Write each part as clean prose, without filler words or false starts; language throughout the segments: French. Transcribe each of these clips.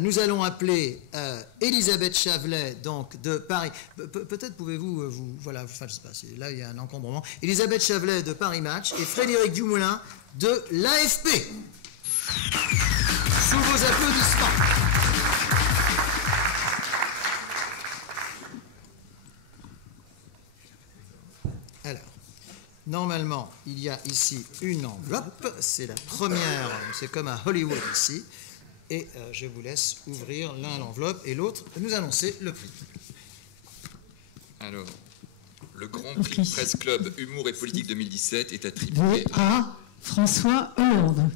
Nous allons appeler Elisabeth Chavelet, donc de Paris. Peut-être pouvez-vous, voilà, enfin, je sais pas, là il y a un encombrement. Elisabeth Chavelet de Paris Match et Frédéric Dumoulin de l'AFP. Sous vos applaudissements. Alors, normalement, il y a ici une enveloppe. C'est la première, c'est comme à Hollywood ici. Et je vous laisse ouvrir l'un l'enveloppe et l'autre nous annoncer le prix. Alors, le Grand Prix Presse Club Humour et Politique 2017 est attribué à François Hollande.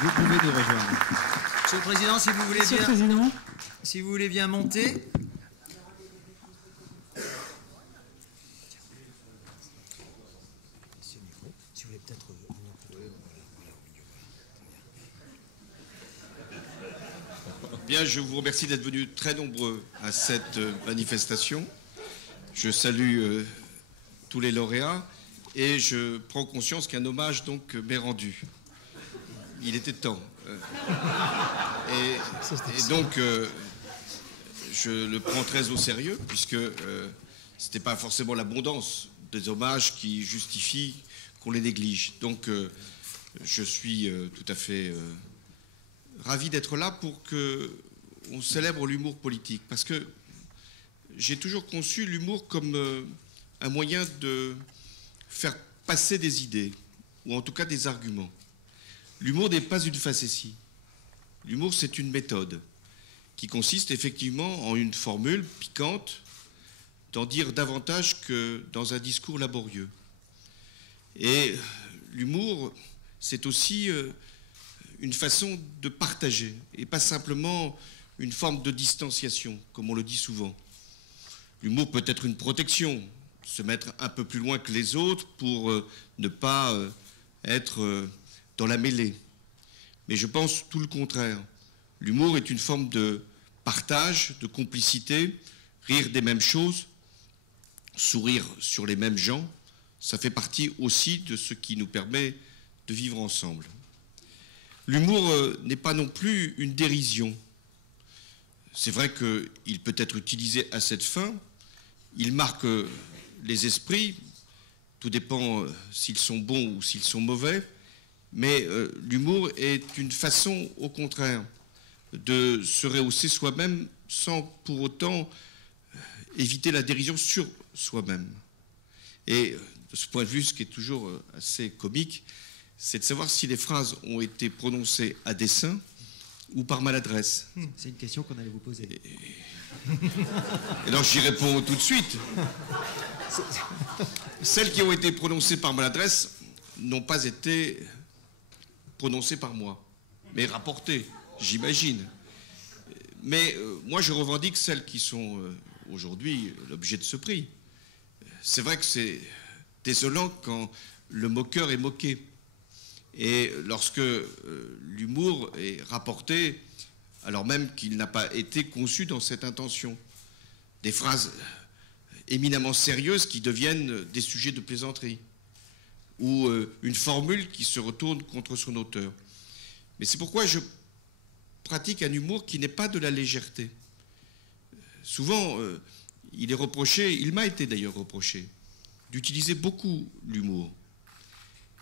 Vous pouvez nous rejoindre. Monsieur le Président, si vous voulez Monsieur bien, le Président. Si vous voulez bien monter. Si vous voulez peut-être Bien, je vous remercie d'être venus très nombreux à cette manifestation. Je salue tous les lauréats et je prends conscience qu'un hommage donc m'est rendu. Il était temps. Et donc, je le prends très au sérieux puisque ce n'était pas forcément l'abondance des hommages qui justifie qu'on les néglige. Donc, je suis tout à fait ravi d'être là pour qu'on célèbre l'humour politique. Parce que j'ai toujours conçu l'humour comme un moyen de faire passer des idées, ou en tout cas des arguments. L'humour n'est pas une facétie. L'humour, c'est une méthode qui consiste effectivement en une formule piquante, d'en dire davantage que dans un discours laborieux. Et l'humour, c'est aussi une façon de partager, et pas simplement une forme de distanciation, comme on le dit souvent. L'humour peut être une protection, se mettre un peu plus loin que les autres pour ne pas être dans la mêlée. Mais je pense tout le contraire. L'humour est une forme de partage, de complicité, rire des mêmes choses, sourire sur les mêmes gens. Ça fait partie aussi de ce qui nous permet de vivre ensemble. L'humour n'est pas non plus une dérision. C'est vrai qu'il peut être utilisé à cette fin. Il marque les esprits. Tout dépend s'ils sont bons ou s'ils sont mauvais. Mais l'humour est une façon, au contraire, de se rehausser soi-même sans pour autant éviter la dérision sur soi-même. Et de ce point de vue, ce qui est toujours assez comique, c'est de savoir si les phrases ont été prononcées à dessein ou par maladresse. C'est une question qu'on allait vous poser. Et donc j'y réponds tout de suite. Celles qui ont été prononcées par maladresse n'ont pas été prononcées par moi, mais rapportées, j'imagine. Mais moi, je revendique celles qui sont aujourd'hui l'objet de ce prix. C'est vrai que c'est désolant quand le moqueur est moqué. Et lorsque l'humour est rapporté, alors même qu'il n'a pas été conçu dans cette intention. Des phrases éminemment sérieuses qui deviennent des sujets de plaisanterie. Ou une formule qui se retourne contre son auteur. Mais c'est pourquoi je pratique un humour qui n'est pas de la légèreté. Souvent, il est reproché, il m'a été d'ailleurs reproché, d'utiliser beaucoup l'humour.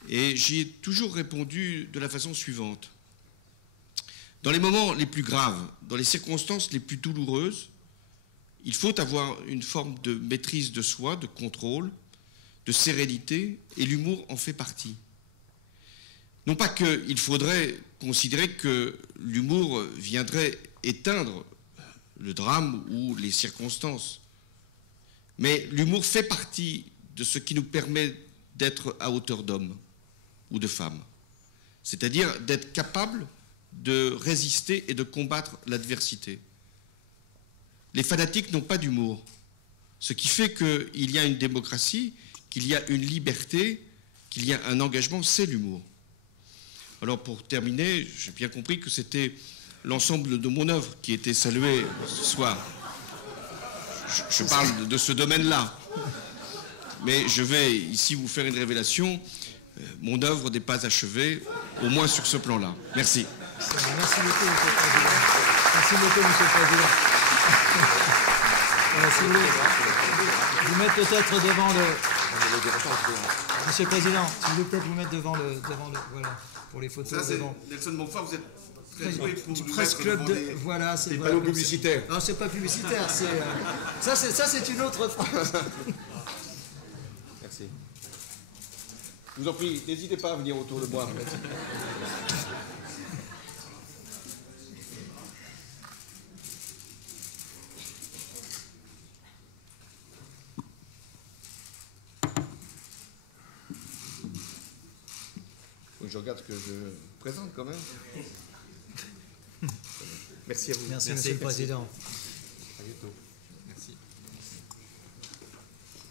Et j'y ai toujours répondu de la façon suivante. Dans les moments les plus graves, dans les circonstances les plus douloureuses, il faut avoir une forme de maîtrise de soi, de contrôle, de sérénité, et l'humour en fait partie. Non pas qu'il faudrait considérer que l'humour viendrait éteindre le drame ou les circonstances, mais l'humour fait partie de ce qui nous permet d'être à hauteur d'homme ou de femme, c'est-à-dire d'être capable de résister et de combattre l'adversité. Les fanatiques n'ont pas d'humour, ce qui fait qu'il y a une démocratie, qu'il y a une liberté, qu'il y a un engagement, c'est l'humour. Alors pour terminer, j'ai bien compris que c'était l'ensemble de mon œuvre qui était salué ce soir. Je parle de ce domaine-là. Mais je vais ici vous faire une révélation. mon œuvre n'est pas achevée, au moins sur ce plan-là. Merci. Merci beaucoup, M. le Président. Merci beaucoup, M. le Président. Si vous voulez, vous mettre peut-être devant le... Monsieur le Président, si vous voulez peut-être vous mettre devant le... Voilà, pour les photos. Ça, devant. Nelson Montfort, vous êtes très doué pour nous Presse mettre Club devant de... Voilà, c'est... des voilà, panneaux publicitaires. Non, c'est pas publicitaire, c'est... Ça, c'est une autre phrase. Merci. Je vous en prie, n'hésitez pas à venir autour de moi. Merci. Je regarde ce que je présente quand même. Merci à vous. Merci, Monsieur le Président.